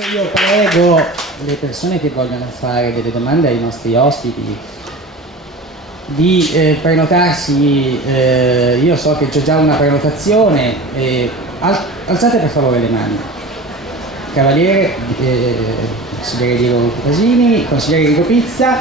Adesso io prego le persone che vogliono fare delle domande ai nostri ospiti di prenotarsi. Io so che c'è già una prenotazione. Alzate per favore le mani. Cavaliere, consigliere Diego Casini, consigliere Enrico Pizza.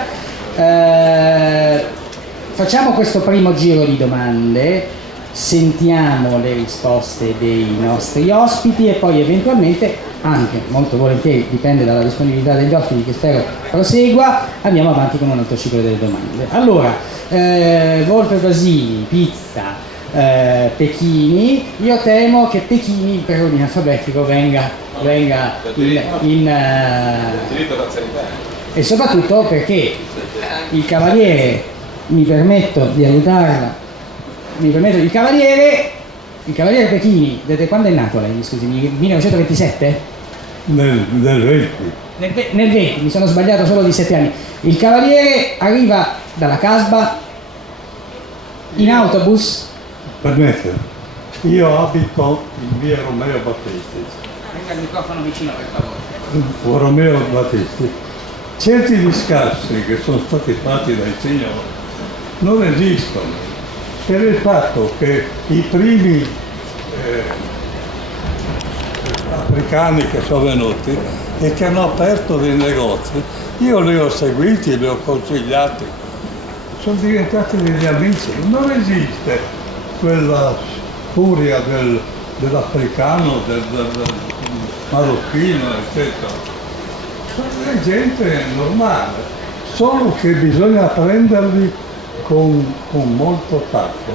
Facciamo questo primo giro di domande, sentiamo le risposte dei nostri ospiti e poi eventualmente, anche molto volentieri, dipende dalla disponibilità degli ospiti che spero prosegua, andiamo avanti con un altro ciclo delle domande. Allora, Volpe, Basini, Pizza, Pechini. Io temo che Pechini per ordine alfabetico venga in e soprattutto perché il cavaliere, mi permetto di aiutarla, il cavaliere Pechini, quando è nato lei? Scusami, 1927? Nel 20. Nel 20, mi sono sbagliato solo di 7 anni. Il cavaliere arriva dalla Casba in autobus. Permette, io abito in via Romeo Battisti. Venga il microfono vicino per favore. Romeo Battisti. Certi discorsi che sono stati fatti dai signori non esistono, per il fatto che i primi africani che sono venuti e che hanno aperto dei negozi, io li ho seguiti, li ho consigliati, sono diventati degli amici. Non esiste quella furia dell'africano, del marocchino, eccetera. Sono gente normale, solo che bisogna prenderli con molto tatto.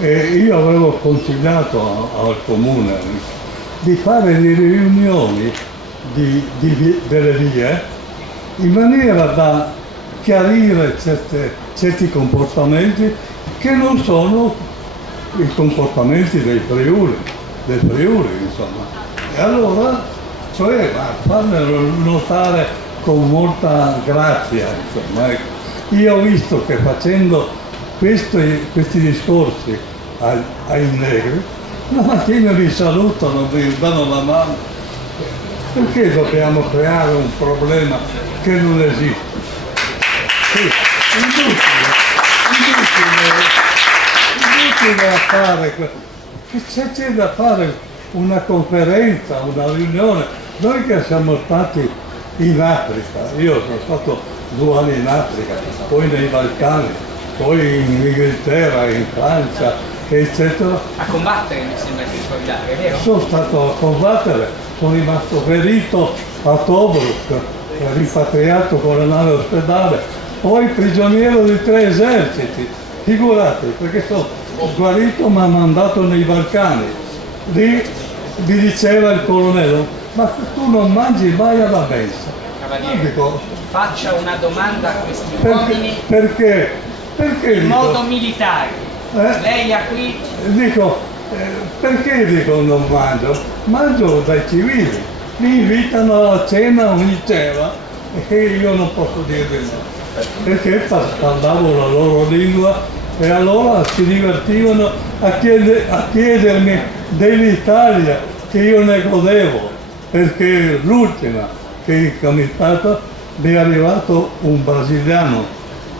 E io avevo consigliato al comune di fare delle riunioni delle vie in maniera da chiarire certi comportamenti che non sono i comportamenti dei Friuli insomma. E allora, cioè, farmelo notare con molta grazia, insomma, ecco. Io ho visto che facendo questi discorsi ai negri, la mattina li salutano, mi danno la mano. Perché dobbiamo creare un problema che non esiste? Sì, inutile a fare, se c'è da fare una conferenza, una riunione, noi che siamo stati in Africa, io sono stato 2 anni in Africa, poi nei Balcani, poi in Inghilterra, in Francia, eccetera. A combattere, mi sembra di ricordare, vero? Sono stato a combattere, sono rimasto ferito a Tobruk, rimpatriato con la nave ospedale, poi prigioniero di 3 eserciti, figurate, perché sono guarito ma mandato nei Balcani. Lì mi diceva il colonnello, ma tu non mangi mai alla mensa. Cavaliere, faccia una domanda a questi uomini. Perché in modo militare. Lei ha qui... Perché dico non mangio? Mangio dai civili. Mi invitano a cena ogni cena e io non posso dire no. Perché parlavo la loro lingua e allora si divertivano a chiedermi dell'Italia che io ne godevo. Perché l'ultima che è capitata mi è arrivato un brasiliano,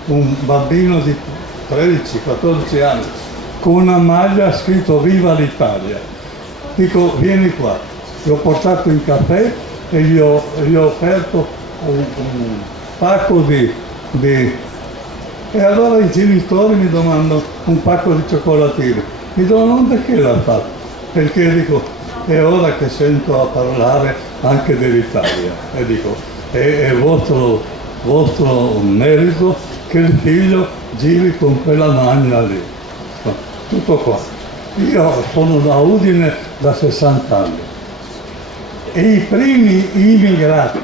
un bambino di 13-14 anni, con una maglia scritto Viva l'Italia. Dico, vieni qua. Gli ho portato il caffè e gli ho offerto un pacco di... E allora i genitori mi domandano un pacco di cioccolatini. Mi domandano perché l'ha fatto? Perché dico, è ora che sento a parlare anche dell'Italia. E dico, è vostro merito che il figlio giri con quella maglia lì. Tutto qua. Io sono da Udine da 60 anni e i primi immigrati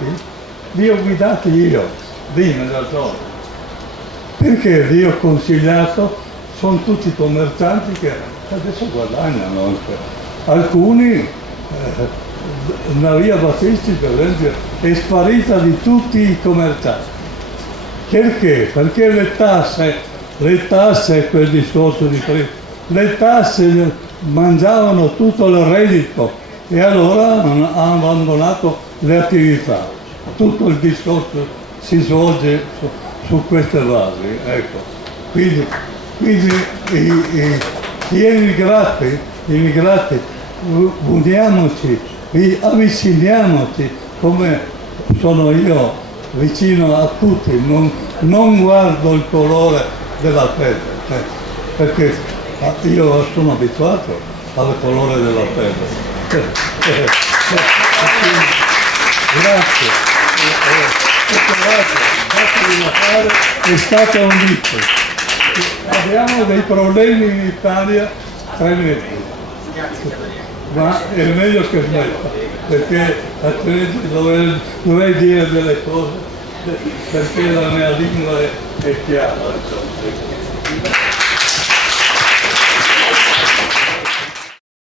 li ho guidati io, lì nella zona. Perché li ho consigliato? Sono tutti commercianti che adesso guadagnano anche. Alcuni, la via Battisti per esempio, è sparita di tutti i commercianti. Perché? Perché le tasse, quel discorso di prima, le tasse mangiavano tutto il reddito e allora ha abbandonato le attività. Tutto il discorso si svolge su queste basi, ecco. Quindi gli immigrati, uniamoci, avviciniamoci, come sono io, vicino a tutti, non guardo il colore della pelle, perché io sono abituato al colore della pelle. Grazie. È stato un rito. Abbiamo dei problemi in Italia tremendi, ma è meglio che smetta, perché altrimenti dovrei dire delle cose, perché la mia lingua è chiara.